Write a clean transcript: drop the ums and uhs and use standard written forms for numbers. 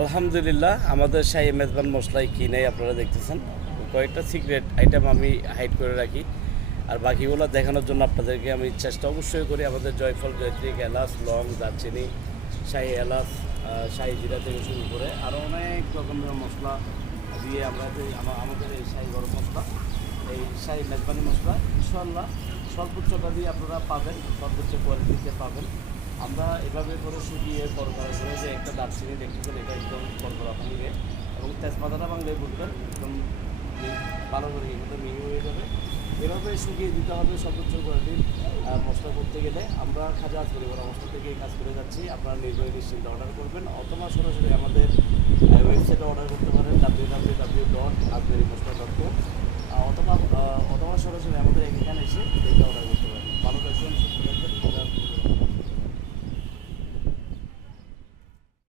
আলহামদুলিল্লাহ, আমাদের শাহী মেজবান মশলায় কী নেই আপনারা দেখতেছেন। কয়েকটা সিক্রেট আইটেম আমি হাইড করে রাখি, আর বাকিগুলো দেখানোর জন্য আপনাদেরকে আমি চেষ্টা অবশ্যই করি। আমাদের জয়ফল, জয়ত্রীক, এলাচ, লং, দারচিনি, শাহী এলাচ, শাহী জিরা থেকে শুরু করে আরও অনেক রকমের মশলা দিয়ে আমরা আমাদের এই শাহী গরম মশলা, এই শাহী মেজবানি মশলা ইনশাআল্লাহ সর্বোচ্চটা দিয়ে আপনারা পাবেন, সর্বোচ্চ কোয়ালিটিতে পাবেন। আমরা এভাবে করে শুকিয়ে করকরা করে যে একটা দারচিনি দেখতেছেন, এটা একদম করকরা ভাঙবে এবং তেজপাতাটা ভাঙলে বুঝবেন একদম ভালো করে এগুলো মিহি হয়ে যাবে। এভাবে শুকিয়ে দিতে হবে সর্বোচ্চ কোয়ালিটির মশলা করতে গেলে। আমরা খাজা আজমেরি বড় মশলা থেকে এই কাজ করে যাচ্ছি। আপনারা নির্ভয় নিশ্চিন্তে অর্ডার করবেন অথবা সরাসরি আমাদের ওয়েবসাইটে অর্ডার করতে পারেন www.azmerimosla.com, অথবা সরাসরি আমাদের এখানে এসে দেখে অর্ডার করতে পারেন। ভালো থাকবেন, সুস্থ থাকবেন।